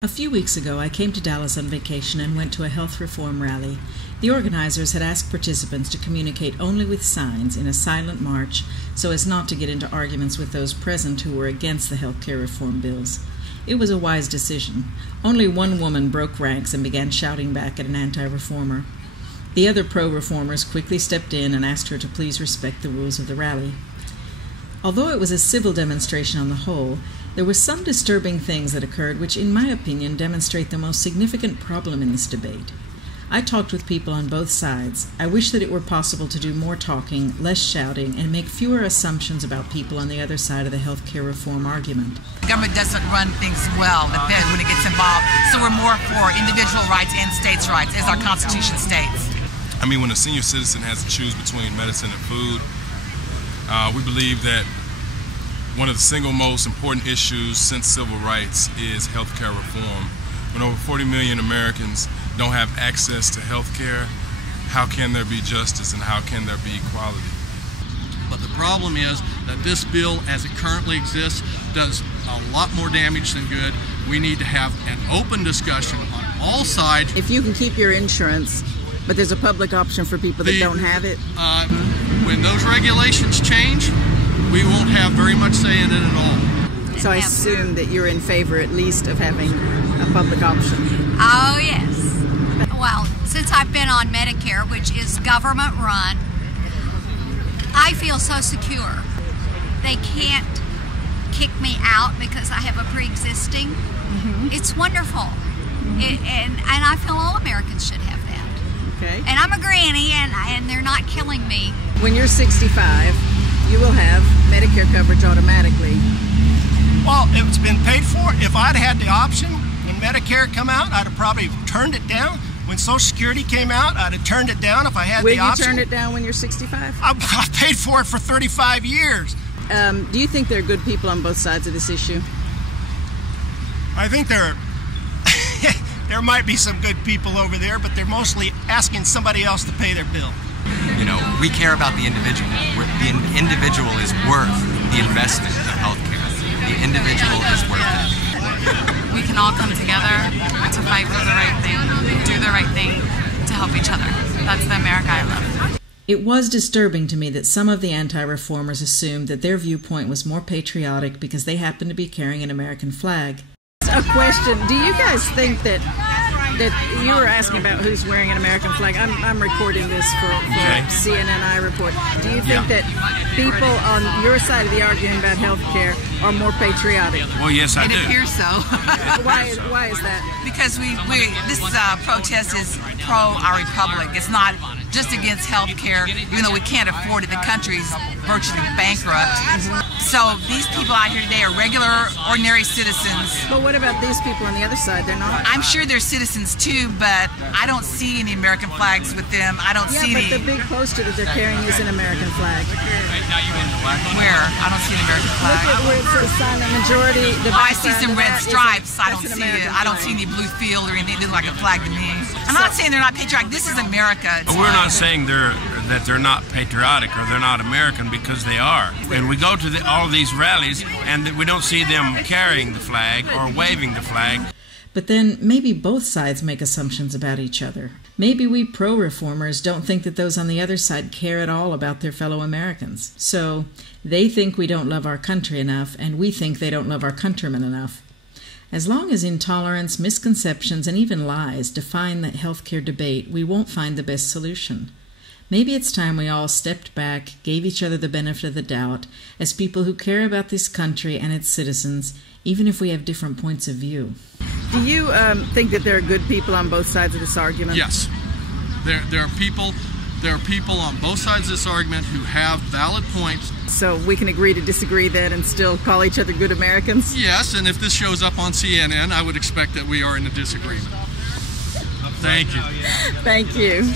A few weeks ago, I came to Dallas on vacation and went to a health reform rally. The organizers had asked participants to communicate only with signs in a silent march so as not to get into arguments with those present who were against the health care reform bills. It was a wise decision. Only one woman broke ranks and began shouting back at an anti-reformer. The other pro-reformers quickly stepped in and asked her to please respect the rules of the rally. Although it was a civil demonstration on the whole, there were some disturbing things that occurred which, in my opinion, demonstrate the most significant problem in this debate. I talked with people on both sides. I wish that it were possible to do more talking, less shouting, and make fewer assumptions about people on the other side of the health care reform argument. The government doesn't run things well, the Fed, when it gets involved, so we're more for individual rights and states' rights, as our Constitution states. I mean, when a senior citizen has to choose between medicine and food, we believe that one of the single most important issues since civil rights is health care reform. When over 40 million Americans don't have access to health care, how can there be justice and how can there be equality? But the problem is that this bill, as it currently exists, does a lot more damage than good. We need to have an open discussion on all sides. If you can keep your insurance, but there's a public option for people that don't have it. When those regulations change, we won't have very much say in it at all. So I assume that you're in favor at least of having a public option. Oh, yes. Well, since I've been on Medicare, which is government run, I feel so secure. They can't kick me out because I have a pre-existing. It's wonderful. And I feel all Americans should have that. Okay. And I'm a granny, and they're not killing me. When you're 65, you will have Medicare coverage automatically. Well, it's been paid for. If I'd had the option when Medicare come out, I'd have probably turned it down. When Social Security came out, I'd have turned it down if I had the option. Will you turn it down when you're 65? I paid for it for 35 years. Do you think there are good people on both sides of this issue? I think there might be some good people over there, but they're mostly asking somebody else to pay their bill. You know, we care about the individual. The individual is worth the investment of healthcare. The individual is worth it. We can all come together to fight for the right thing, do the right thing to help each other. That's the America I love. It was disturbing to me that some of the anti-reformers assumed that their viewpoint was more patriotic because they happened to be carrying an American flag. A question, do you guys think that you were asking about who's wearing an American flag? I'm recording this for CNN I report. Do you think that people on your side of the argument about health care are more patriotic? Well, yes, I do. It appears so. Why is that? Because this protest is pro our republic. It's not just against health care, even though we can't afford it. The country's virtually bankrupt. So these people out here today are regular, ordinary citizens. But what about these people on the other side? They're not? I'm sure they're citizens too, but I don't see any American flags with them. I don't see any. Yeah, but the big poster that they're carrying is an American flag. Where? I don't see an American flag. Look at where it says silent majority. I see some red stripes. I don't see it. I don't see any blue field or anything that look like a flag to me. I'm not saying they're not patriotic. This is America. We're not saying that they're not patriotic or they're not American, because they are. And we go to all these rallies and we don't see them carrying the flag or waving the flag. But then maybe both sides make assumptions about each other. Maybe we pro-reformers don't think that those on the other side care at all about their fellow Americans. So they think we don't love our country enough, and we think they don't love our countrymen enough. As long as intolerance, misconceptions, and even lies define the healthcare debate, we won't find the best solution. Maybe it's time we all stepped back, gave each other the benefit of the doubt, as people who care about this country and its citizens, even if we have different points of view. Do you think that there are good people on both sides of this argument? Yes. There are people on both sides of this argument who have valid points. So we can agree to disagree then and still call each other good Americans? Yes, and if this shows up on CNN, I would expect that we are in a disagreement. Thank you. Thank you.